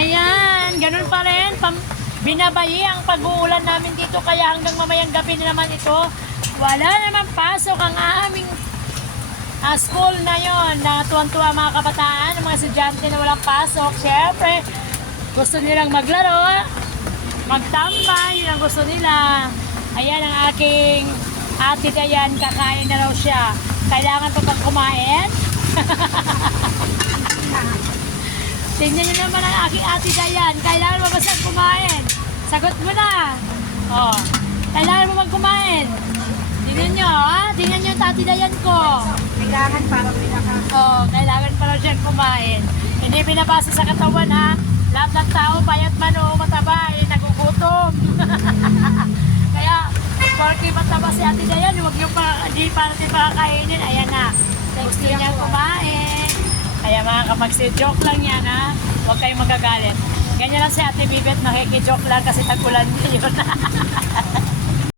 Ayan, ganun pa rin. Binabayi ang pag-uulan namin dito kaya hanggang mamayang gabi na naman ito. Wala naman pasok ang aming school na yon. Natuwan-tuwa mga kabataan, mga estudyante na walang pasok. Siyempre, gusto nilang maglaro, magtambay, yun ang gusto nila. Ayan ang aking ate Dayan, kakain na raw siya. Kailangan pa bang kumain? Tingnan niyo naman ang aking ate Dayan. Kailangan mo ba siyang kumain? Sagot mo na. Oh, kailangan mo bang kumain? Tingnan niyo, ha? Tingnan niyo yung ate Dayan ko. Kailangan para pinaka... Oh, kailangan pa raw siyang kumain. Hindi pinabasa sa katawan, ha? Lahat ng tao, payat man o mataba, nagugutom. Kaya, porque mataba si ate Dayan, huwag niyo pa, hindi pa natin pakakainin. Ayan na. Gusto niya kumain. Kaya mga kapagsi-joke lang yan, ha? Huwag kayong magagalit. Ganyan lang si Ate Bibet, nakiki-joke lang kasi tag-ulan yun.